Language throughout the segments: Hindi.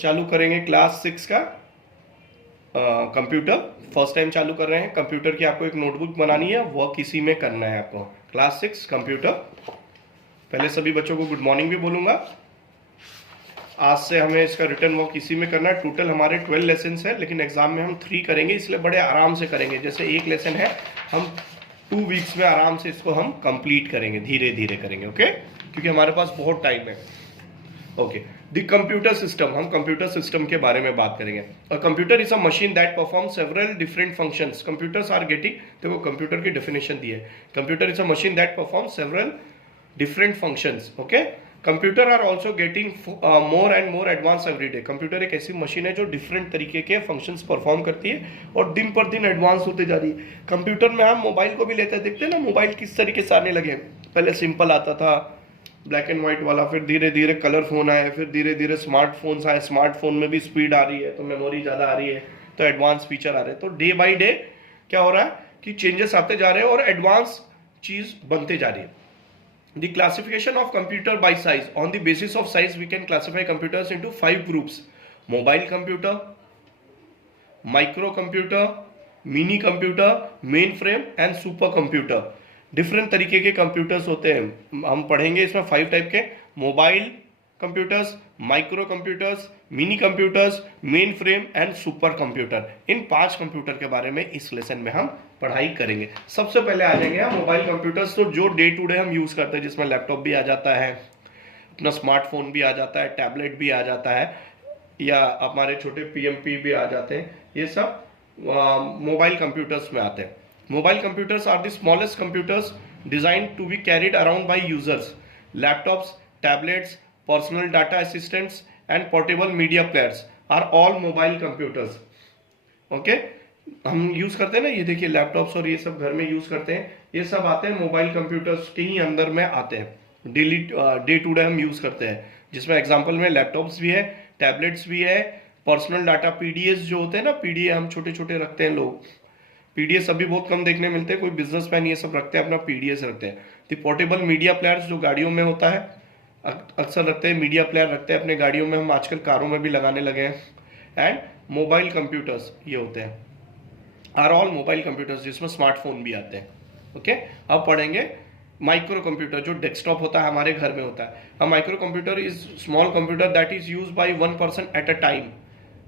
चालू करेंगे क्लास 6 का कंप्यूटर। फर्स्ट टाइम चालू कर रहे हैं। कंप्यूटर की आपको एक नोटबुक बनानी है, वर्क इसी में करना है आपको। Class 6 computer. पहले सभी बच्चों को गुड मॉर्निंग भी बोलूंगा। आज से हमें इसका रिटर्न वर्क इसी में करना है। टोटल हमारे 12 लेसन है, लेकिन एग्जाम में हम 3 करेंगे, इसलिए बड़े आराम से करेंगे। जैसे एक लेसन है, हम 2 वीक्स में आराम से इसको हम कंप्लीट करेंगे, धीरे धीरे करेंगे, ओके, क्योंकि हमारे पास बहुत टाइम है। ओके, द कंप्यूटर सिस्टम, हम कंप्यूटर सिस्टम के बारे में बात करेंगे। A computer is a machine that perform several different functions. Computers are getting, देखो कंप्यूटर की डेफिनेशन दी है। Computer is a machine that perform several different functions. Okay, computer are also getting more and more advance every day. Computer एक ऐसी मशीन है जो डिफरेंट तरीके के फंक्शंस परफॉर्म करती है और दिन पर दिन एडवांस होते जा रही है। कंप्यूटर में हम मोबाइल को भी लेते हैं, देखते हैं ना मोबाइल किस तरीके से आने लगे। पहले सिंपल आता था, ब्लैक एंड व्हाइट वाला, फिर धीरे धीरे कलर फोन आए, फिर धीरे धीरे स्मार्टफोन्स आए। स्मार्टफोन में भी स्पीड आ रही है, तो मेमोरी ज़्यादा आ रही है, तो एडवांस फीचर आ रहे हैं। तो डे बाई डे क्या हो रहा है कि चेंजेस आते जा रहे हैं और एडवांस चीज़ बनते जा रही है। The classification of computer by size. On the basis of size, we can classify computers into 5 groups: mobile computer, microcomputer, mini computer, mainframe and supercomputer. Different तरीके के कंप्यूटर्स होते हैं, हम पढ़ेंगे इसमें 5 टाइप के: mobile computers, micro computers, mini computers, main frame and super computer. In 5 computer के बारे में इस लेसन में हम पढ़ाई करेंगे। सबसे पहले आ जाएंगे हम मोबाइल कंप्यूटर्स, तो जो डे टू डे हम यूज करते हैं, जिसमें लैपटॉप भी आ जाता है, अपना स्मार्टफोन भी आ जाता है, टैबलेट भी आ जाता है, या हमारे छोटे पीएमपी भी आ जाते हैं। ये सब मोबाइल कंप्यूटर्स में आते हैं। Mobile computers are the smallest computers design to be carried around by users. Laptops, tablets, personal data assistants and portable media players are all mobile computers. Okay, हम यूज करते हैं ना, ये देखिए लैपटॉप्स और ये सब घर में यूज करते हैं, ये सब आते हैं मोबाइल कंप्यूटर्स के ही अंदर में आते हैं। डेली डे टू डे हम यूज करते हैं, जिसमें एग्जांपल में लैपटॉप्स भी है, टैबलेट्स भी है, पर्सनल डाटा पीडीएस जो होते हैं ना, पीडीए हम छोटे छोटे रखते हैं लोग। पीडीएस अभी बहुत कम देखने मिलते हैं, कोई बिजनेसमैन ये सब रखते हैं, अपना पीडीएस रखते हैं। तो पोर्टेबल मीडिया प्लेयर्स जो गाड़ियों में होता है, अक्सर रखते हैं, मीडिया प्लेयर रखते हैं अपने गाड़ियों में, हम आजकल कारों में भी लगाने लगे हैं। एंड मोबाइल कंप्यूटर्स ये होते हैं, आर ऑल मोबाइल कंप्यूटर्स, जिसमें स्मार्टफोन भी आते हैं। ओके, अब पढ़ेंगे माइक्रो कंप्यूटर, जो डेस्कटॉप होता है हमारे घर में होता है। A micro computer is small computer that is used by 1 person at a time.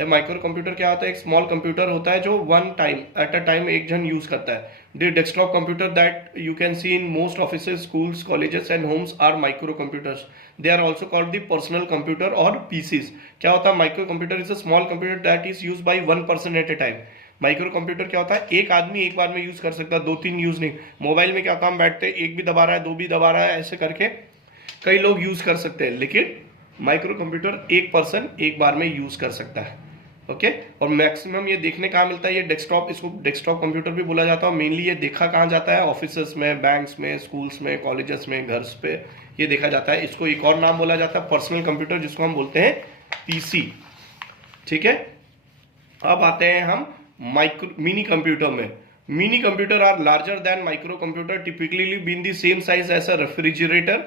Micro computer क्या होता है? एक स्मॉल कंप्यूटर होता है जो one time at a time एक जन यूज करता है। The desktop computer that you can see in most offices, schools, colleges and homes are micro computers. They are also called the personal computer और पीसीज। क्या होता है? Micro computer is a small computer that is use by 1 person at a time. Micro computer क्या होता है? एक आदमी एक बार में यूज कर सकता है, 2-3 यूज नहीं। मोबाइल में क्या काम, बैठते एक भी दबा रहा है, 2 भी दबा रहा है, ऐसे करके कई लोग यूज कर सकते हैं, लेकिन माइक्रो कंप्यूटर एक पर्सन एक बार में यूज कर सकता है। ओके, और मैक्सिमम ये देखने कहाँ मिलता है? ये डेस्कटॉप, इसको डेस्कटॉप कंप्यूटर भी बोला जाता है। मेनली ये देखा कहाँ जाता है? ऑफिसेस में, बैंक्स में, स्कूल्स में, कॉलेजेस में, घर पे ये देखा जाता है। इसको एक और नाम बोला जाता है पर्सनल कंप्यूटर, जिसको हम बोलते हैं पीसी। ठीक है, अब आते हैं हम मिनी कंप्यूटर में। Mini computer are larger than micro computer, typically been the same size as a refrigerator.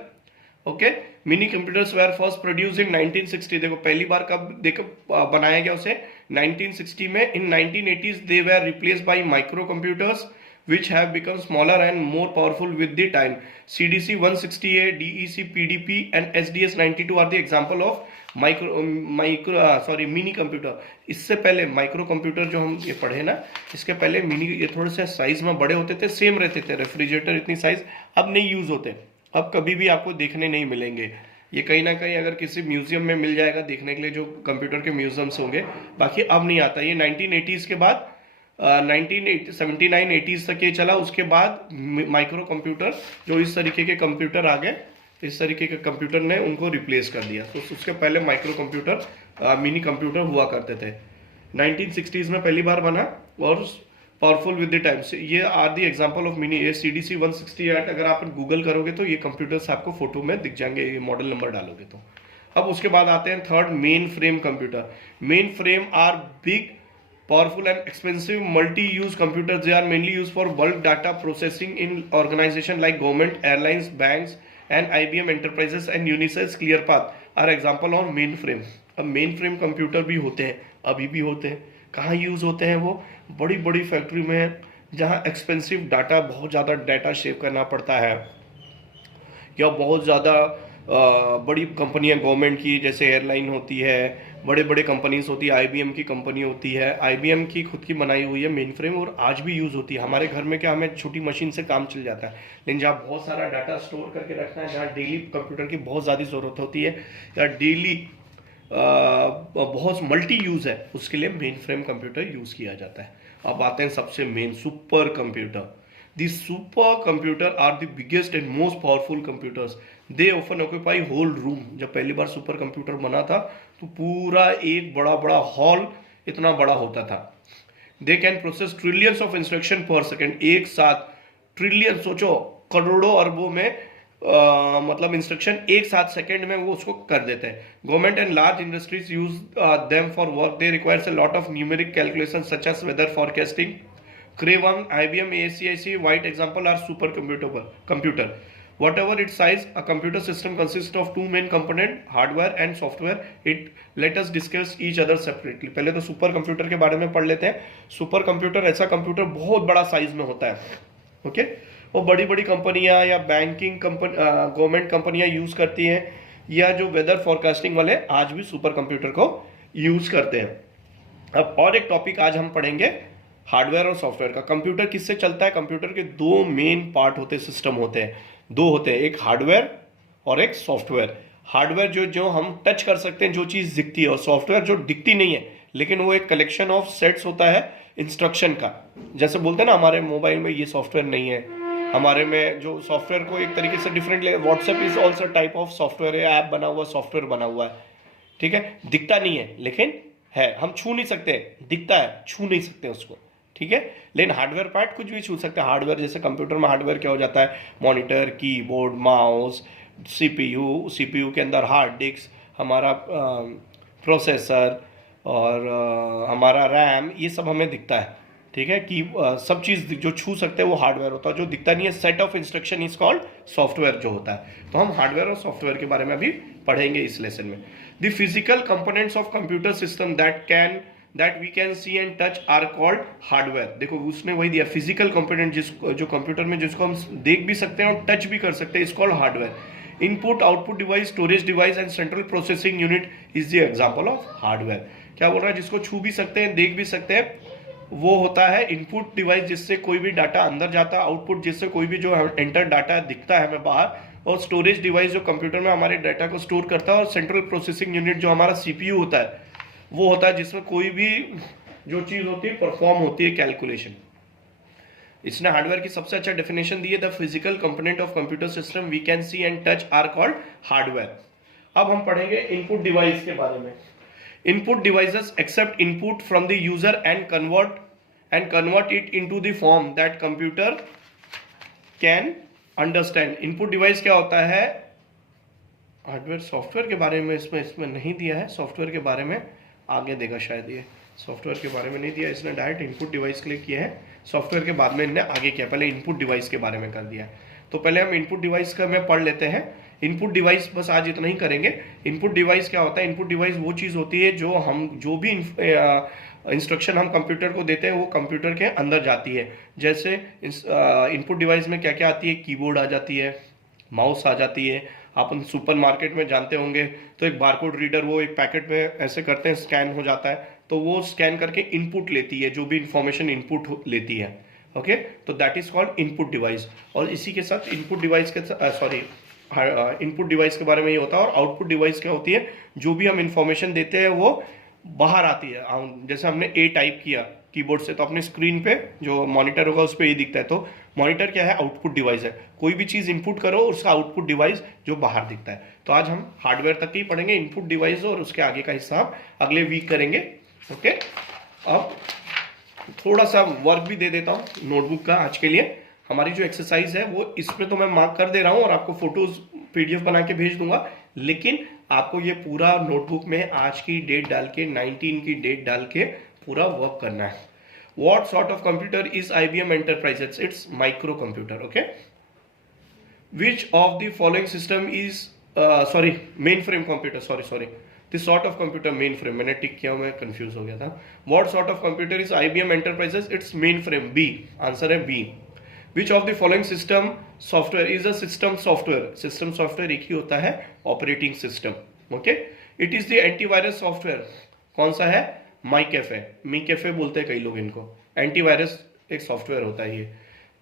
Okay, mini computers were first produce in 1960। देखो पहली बार कब देखो बनाया गया उसे? 1960 में। इन 1980s they were replaced by micro computers which have become smaller and more powerful with the time. CDC 160A, DEC PDP and SDS 92 are the example of mini computer. इससे पहले माइक्रो कंप्यूटर जो हम ये पढ़े ना, इसके पहले मिनी, ये थोड़े से साइज में बड़े होते थे, सेम रहते थे। रेफ्रिजरेटर इतनी साइज अब नहीं यूज होते, अब कभी भी आपको देखने नहीं मिलेंगे। ये कहीं ना कहीं अगर किसी म्यूजियम में मिल जाएगा देखने के लिए, जो कंप्यूटर के म्यूजियम्स होंगे, बाकी अब नहीं आता। ये 1980s के बाद 1979-80s तक ये चला। उसके बाद माइक्रो कंप्यूटर, जो इस तरीके के कंप्यूटर आ गए, इस तरीके के कंप्यूटर ने उनको रिप्लेस कर दिया। तो उसके पहले माइक्रो कंप्यूटर मिनी कंप्यूटर हुआ करते थे। 1960s में पहली बार बना और पावरफुल विद द टाइम्स। ये are the example of mini. ये CDC 168 अगर आप गूगल करोगे तो ये कंप्यूटर्स आपको फोटो में दिख जाएंगे, ये मॉडल नंबर डालोगे तो। अब उसके बाद आते हैं third, mainframe computer. Main frame are big, powerful and expensive multi-use computers. They are mainly used for bulk data processing in organizations like government, airlines, banks and IBM Enterprises and Unisys ClearPath are example of mainframe. अब मेन फ्रेम कंप्यूटर भी होते हैं, अभी भी होते हैं। कहाँ यूज़ होते हैं वो? बड़ी बड़ी फैक्ट्री में, जहाँ एक्सपेंसिव डाटा, बहुत ज़्यादा डाटा सेव करना पड़ता है, या बहुत ज़्यादा बड़ी कंपनियां गवर्नमेंट की, जैसे एयरलाइन होती है, बड़े बड़े कंपनीज होती है, आईबीएम की कंपनी होती है, आईबीएम की खुद की बनाई हुई है मेन फ्रेम, और आज भी यूज़ होती है। हमारे घर में क्या, हमें छोटी मशीन से काम चल जाता है, लेकिन जहाँ बहुत सारा डाटा स्टोर करके रखना है, जहाँ डेली कंप्यूटर की बहुत ज़्यादा ज़रूरत होती है, या डेली बहुत मल्टी यूज़ है, उसके लिए मेन फ्रेम कंप्यूटर यूज़ किया जाता है। अब आते हैं सबसे main, super computer. The supercomputer are the biggest and most powerful computers. They often occupy whole room. जब पहली बार सुपर कंप्यूटर बना था तो पूरा एक बड़ा बड़ा हॉल इतना बड़ा होता था। They can process trillions of instruction per second. एक साथ ट्रिलियन, सोचो करोड़ों अरबों में मतलब इंस्ट्रक्शन एक साथ सेकंड में वो उसको कर देते हैं। Government and large industries use them for work. They requires a lot of numeric calculation such as weather forecasting. Cray-1, IBM, ACIC, white example are supercomputer. Whatever its size, a computer system consists of two main components, hardware and software. Let us discuss each other separately. पहले तो सुपर कंप्यूटर के बारे में पढ़ लेते हैं। सुपर कंप्यूटर ऐसा कंप्यूटर बहुत बड़ा साइज में होता है, ओके। वो बड़ी बड़ी कंपनियां या बैंकिंग कंपनी, गवर्नमेंट कंपनियां यूज करती हैं, या जो वेदर फोरकास्टिंग वाले आज भी सुपर कंप्यूटर को यूज करते हैं। अब और एक टॉपिक आज हम पढ़ेंगे, हार्डवेयर और सॉफ्टवेयर का। कंप्यूटर किससे चलता है? कंप्यूटर के दो मेन पार्ट होते हैं, सिस्टम होते हैं, दो होते हैं, एक हार्डवेयर और एक सॉफ्टवेयर। हार्डवेयर जो जो हम टच कर सकते हैं, जो चीज़ दिखती है, और सॉफ्टवेयर जो दिखती नहीं है लेकिन वो एक कलेक्शन ऑफ सेट्स होता है इंस्ट्रक्शन का। जैसे बोलते हैं ना, हमारे मोबाइल में ये सॉफ्टवेयर नहीं है, हमारे में जो सॉफ्टवेयर को एक तरीके से different, WhatsApp is also type of software है, ऐप बना हुआ, सॉफ्टवेयर बना हुआ है, ठीक है। दिखता नहीं है लेकिन है, हम छू नहीं सकते, दिखता है, छू नहीं सकते उसको, ठीक है। लेकिन हार्डवेयर पार्ट कुछ भी छू सकते हैं। हार्डवेयर जैसे कंप्यूटर में हार्डवेयर क्या हो जाता है? Monitor, keyboard, mouse, CPU, CPU के अंदर हार्ड डिस्क, हमारा प्रोसेसर और हमारा रैम, ये सब हमें दिखता है, ठीक है। कि सब चीज़ जो छू सकते हैं वो हार्डवेयर होता है, जो दिखता नहीं है, set of instruction is called software जो होता है। तो हम हार्डवेयर और सॉफ्टवेयर के बारे में अभी पढ़ेंगे इस लेसन में। The physical components of computer system that we can see and touch are called hardware। देखो उसने वही दिया, फिजिकल कंपोनेंट जो कंप्यूटर में जिसको हम देख भी सकते हैं और टच भी कर सकते हैं, is called hardware. Input output device, storage device and central processing unit is the example of hardware. क्या बोल रहा है? जिसको छू भी सकते हैं, देख भी सकते हैं, वो होता है इनपुट डिवाइस, जिससे कोई भी डाटा अंदर जाता है, आउटपुट जिससे कोई भी जो एंटर डाटा दिखता है हमें बाहर, और स्टोरेज डिवाइस जो कंप्यूटर में हमारे डाटा को स्टोर करता है, और सेंट्रल प्रोसेसिंग यूनिट जो हमारा सीपीयू होता है, वो होता है जिसमें कोई भी जो चीज होती है परफॉर्म होती है, कैलकुलेशन। इसने हार्डवेयर की सबसे अच्छा डेफिनेशन दी है, the physical component of computer system we can see and touch are called hardware. अब हम पढ़ेंगे इनपुट डिवाइस के बारे में। Input devices accept input from the user and convert it into the form that computer can understand. Input device क्या होता है? हार्डवेयर सॉफ्टवेयर के बारे में इसमें नहीं दिया है, सॉफ्टवेयर के बारे में आगे देगा शायद। ये सॉफ्टवेयर के बारे में नहीं दिया, इसने डायरेक्ट इनपुट डिवाइस के लिए किया है, सॉफ्टवेयर के बाद में इन्हें आगे किया, पहले इनपुट डिवाइस के बारे में कर दिया है। तो पहले हम इनपुट डिवाइस का में पढ़ लेते हैं। इनपुट डिवाइस बस आज इतना ही करेंगे। इनपुट डिवाइस क्या होता है? इनपुट डिवाइस वो चीज़ होती है जो भी इंस्ट्रक्शन हम कंप्यूटर को देते हैं वो कंप्यूटर के अंदर जाती है। जैसे इनपुट डिवाइस में क्या क्या आती है? कीबोर्ड आ जाती है, माउस आ जाती है। अपन सुपर मार्केट में जानते होंगे तो एक बारकोड रीडर, वो एक पैकेट में ऐसे करते हैं, स्कैन हो जाता है, तो वो स्कैन करके इनपुट लेती है, जो भी इंफॉर्मेशन इनपुट लेती है, ओके। तो that is called input device. और इसी के साथ इनपुट डिवाइस के इनपुट डिवाइस के बारे में ये होता है। और आउटपुट डिवाइस क्या होती है? जो भी हम इंफॉर्मेशन देते हैं वो बाहर आती है। जैसे हमने ए टाइप किया कीबोर्ड से, तो अपने स्क्रीन पे जो मॉनिटर होगा उस पर ये दिखता है, तो मॉनिटर क्या है? आउटपुट डिवाइस है। कोई भी चीज इनपुट करो, उसका आउटपुट डिवाइस जो बाहर दिखता है। तो आज हम हार्डवेयर तक ही पढ़ेंगे, इनपुट डिवाइस, और उसके आगे का हिस्सा हम अगले वीक करेंगे, ओके। अब थोड़ा सा वर्क भी दे देता हूँ नोटबुक का आज के लिए। हमारी जो एक्सरसाइज है वो इसमें तो मैं मार्क कर दे रहा हूँ और आपको फोटोज पीडीएफ बना के भेज दूंगा, लेकिन आपको ये पूरा नोटबुक में आज की डेट डाल के, 19 की डेट डाल के पूरा वर्क करना है। What sort of computer is IBM Enterprise? It's micro computer, okay. Which of the following system is mainframe computer? Sorry. This sort of computer main frame, मैंने टिक किया, मैं कंफ्यूज हो गया था. What sort of computer is IBM enterprises? It's main frame. B, answer है B. Which of the following system software is a system software? System software एक ही होता है, operating system. Okay. It is the antivirus software. कौन सा है? माई कैफे. मी कैफे बोलते हैं कई लोग इनको. एंटीवायरस एक सॉफ्टवेयर होता है ये.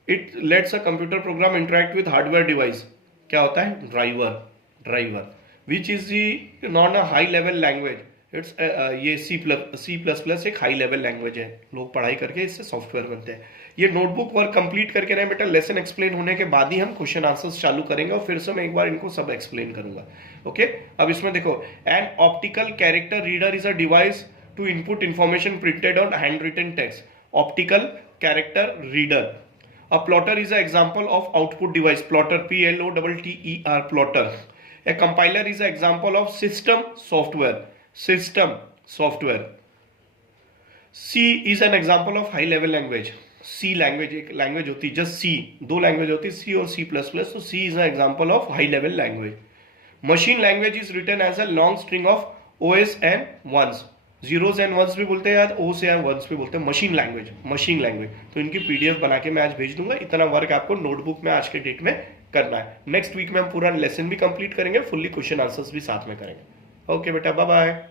It let's a computer program interact with hardware device. क्या होता है? Driver. Which is the non a high level language? It's ये C++ एक हाई लेवल लैंग्वेज है, लोग पढ़ाई करके इससे सॉफ्टवेयर बनते हैं. ये नोटबुक वर्क कंप्लीट करके ना बेटा, लेसन एक्सप्लेन होने के बाद ही हम क्वेश्चन आंसर्स चालू करेंगे और फिर से मैं एक बार इनको सब एक्सप्लेन करूंगा. ओके. अब इसमें देखो, an optical character reader is a device to input information printed on handwritten text. Optical character reader. A plotter is an example of output device. Plotter, Plotter. Plotter. A compiler is an example of system software. C is an example of high level language. C language एक language होती है, just C. दो language होती है, C और C++. So C is an example of high level language. Machine language is written as a long string of OS and ones. Zeros and ones भी बोलते हैं, ओ से वंस भी बोलते हैं. Machine language. तो इनकी PDF बना के मैं आज भेज दूंगा. इतना वर्क आपको नोटबुक में आज के डेट में करना है. नेक्स्ट वीक में हम पूरा लेसन भी कंप्लीट करेंगे, फुल्ली क्वेश्चन आंसर्स भी साथ में करेंगे. ओके बेटा, बाय बाय.